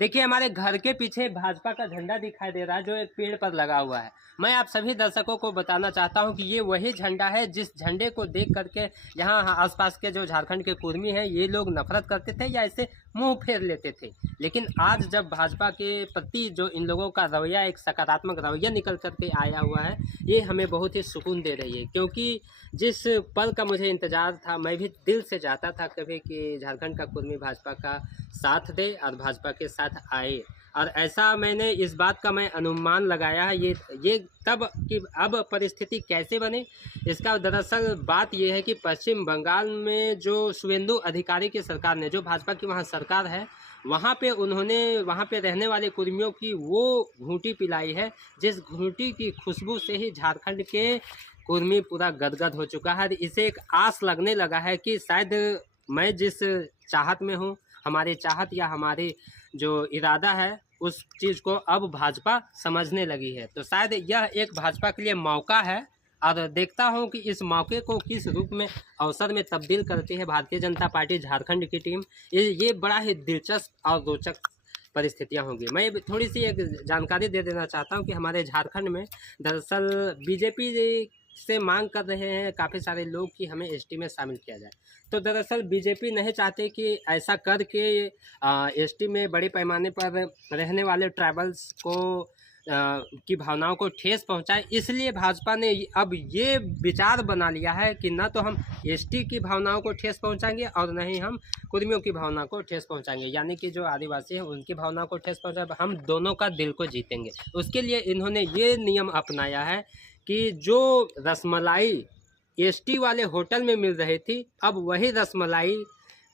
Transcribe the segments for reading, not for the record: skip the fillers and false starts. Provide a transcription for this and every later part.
देखिए हमारे घर के पीछे भाजपा का झंडा दिखाई दे रहा है जो एक पेड़ पर लगा हुआ है। मैं आप सभी दर्शकों को बताना चाहता हूं कि ये वही झंडा है जिस झंडे को देख करके यहाँ आसपास के जो झारखंड के कुर्मी हैं ये लोग नफरत करते थे या इसे मुंह फेर लेते थे। लेकिन आज जब भाजपा के प्रति जो इन लोगों का रवैया, एक सकारात्मक रवैया निकल करके आया हुआ है, ये हमें बहुत ही सुकून दे रही है। क्योंकि जिस पल का मुझे इंतज़ार था, मैं भी दिल से चाहता था कभी कि झारखंड का कुर्मी भाजपा का साथ दे और भाजपा के साथ आए। और ऐसा मैंने इस बात का मैं अनुमान लगाया है ये तब कि अब परिस्थिति कैसे बने। इसका दरअसल बात यह है कि पश्चिम बंगाल में जो शुवेंदु अधिकारी की सरकार ने, जो भाजपा की वहाँ सरकार है, वहाँ पे उन्होंने वहाँ पे रहने वाले कुर्मियों की वो घूंटी पिलाई है जिस घूंटी की खुशबू से ही झारखंड के कुर्मी पूरा गदगद हो चुका है। इसे एक आस लगने लगा है कि शायद मैं जिस चाहत में हूँ, हमारे चाहत या हमारे जो इरादा है, उस चीज़ को अब भाजपा समझने लगी है। तो शायद यह एक भाजपा के लिए मौका है और देखता हूं कि इस मौके को किस रूप में अवसर में तब्दील करती है भारतीय जनता पार्टी झारखंड की टीम। ये बड़ा ही दिलचस्प और रोचक परिस्थितियां होंगी। मैं थोड़ी सी एक जानकारी दे देना चाहता हूं कि हमारे झारखंड में दरअसल बीजेपी से मांग कर रहे हैं काफ़ी सारे लोग कि हमें एसटी में शामिल किया जाए। तो दरअसल बीजेपी नहीं चाहते कि ऐसा करके एसटी में बड़े पैमाने पर रहने वाले ट्राइबल्स को की भावनाओं को ठेस पहुंचाए। इसलिए भाजपा ने अब ये विचार बना लिया है कि न तो हम एसटी की भावनाओं को ठेस पहुंचाएंगे और न ही हम कुर्मियों की भावना को ठेस पहुंचाएंगे, यानी कि जो आदिवासी हैं उनकी भावनाओं को ठेस पहुंचाए। हम दोनों का दिल को जीतेंगे। उसके लिए इन्होंने ये नियम अपनाया है कि जो रसमलाई एसटी वाले होटल में मिल रही थी, अब वही रसमलाई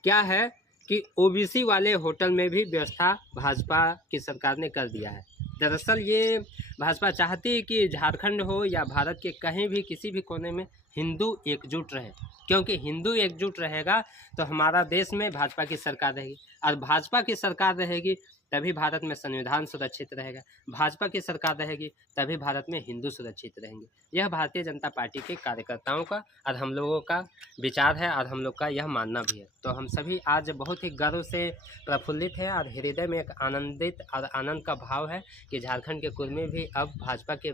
क्या है कि ओबीसी वाले होटल में भी व्यवस्था भाजपा की सरकार ने कर दिया है। दरअसल ये भाजपा चाहती है कि झारखंड हो या भारत के कहीं भी किसी भी कोने में हिंदू एकजुट रहे, क्योंकि हिंदू एकजुट रहेगा तो हमारा देश में भाजपा की सरकार रहेगी और भाजपा की सरकार रहेगी तभी भारत में संविधान सुरक्षित रहेगा। भाजपा की सरकार रहेगी तभी भारत में हिंदू सुरक्षित रहेंगे। यह भारतीय जनता पार्टी के कार्यकर्ताओं का और हम लोगों का विचार है और हम लोग का यह मानना भी है। तो हम सभी आज बहुत ही गर्व से प्रफुल्लित हैं और हृदय में एक आनंदित और आनंद का भाव है कि झारखंड के कुर्मी भी अब भाजपा के